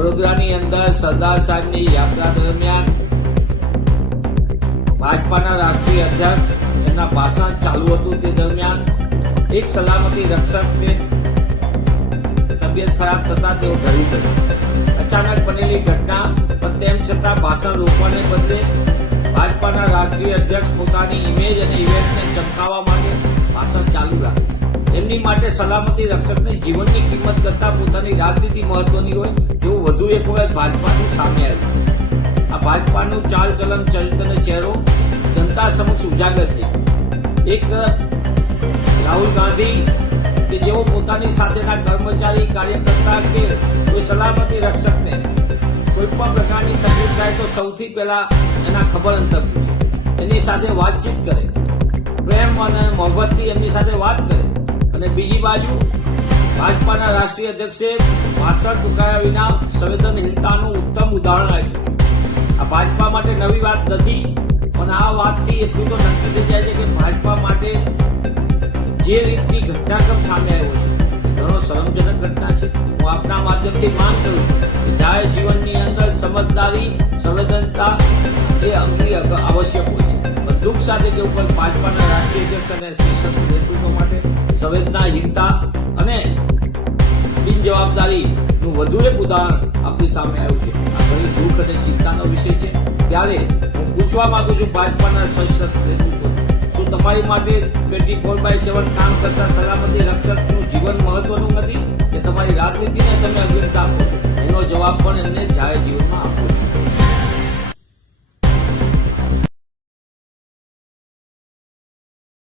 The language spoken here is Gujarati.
વડોદરાની અંદર સરદાર સાહેબની યાત્રા દરમિયાન ભાજપાના રાષ્ટ્રીય અધ્યક્ષ એમના ભાષણ ચાલુ હતું તે દરમિયાન એક સલામતી રક્ષકને તબિયત ખરાબ થતા તેઓ ઘરે ગયો અચાનક બનેલી ઘટના, પણ તેમ છતાં ભાષણ રોકવાને બદલે ભાજપાના રાષ્ટ્રીય અધ્યક્ષ પોતાની ઇમેજ અને ઇવેન્ટને ચમકાવવા માટે ભાષણ ચાલુ રાખ્યું એમની માટે સલામતી રક્ષકને જીવનની કિંમત કરતા પોતાની રાજનીતિ મહત્વની હોય તેવું એક વખત ભાજપાનું સામે આવ્યું. આ ભાજપાનું ચાલ ચલન ચરિત્ર ચહેરો જનતા સમક્ષ ઉજાગર થઈ એક રાહુલ ગાંધી કે જેઓ પોતાની સાથેના કર્મચારી, કાર્યકર્તા કે કોઈ સલામતી રક્ષકને કોઈ પણ પ્રકારની તકલીફ થાય તો સૌથી પહેલા એના ખબર અંતર એની સાથે વાતચીત કરે. પ્રેમ અને મોહબ્બતથી એમની સાથે વાત કરે. અને બીજી બાજુ ભાજપાના રાષ્ટ્રીય અધ્યક્ષે ભાષણ ટૂંકાયા વિના સંવેદનહીનતાનું ઉત્તમ ઉદાહરણ આપ્યું. આ ભાજપા માટે નવી વાત નથી, પણ આ વાતથી એટલું તો નક્કી થઈ જાય છે કે ભાજપા માટે જે રીતની ઘટનાક્રમ સામે આવ્યો છે ઘણો શરમજનક ઘટના છે. હું આપના માધ્યમથી માંગ કરું છું જાહેર જીવનની અંદર સમજદારી, સંવેદનતા એ અંગી, આવશ્યક હોય છે. દુઃખ સાથે કે ઉપર ભાજપાના રાષ્ટ્રીય અધ્યક્ષ અને શીર્ષક નેતૃત્વ માટે સંવેદનાહીનતા અને બિનજવાબદારીનું વધુ એક ઉદાહરણ આપણી સામે આવ્યું છે. આ ઘણી દુઃખ અને ચિંતાનો વિષય છે. ત્યારે હું પૂછવા માંગુ છું ભાજપાના સશસ્ત્ર નેતૃત્વ શું તમારી માટે ટ્વેન્ટી ફોર બાય સેવન કામ કરતા સલામતી રક્ષકનું જીવન મહત્વનું નથી? કે તમારી રાજનીતિને તમે અગ્રતા આપો એનો જવાબ પણ એમને જાહેર જીવનમાં આપો.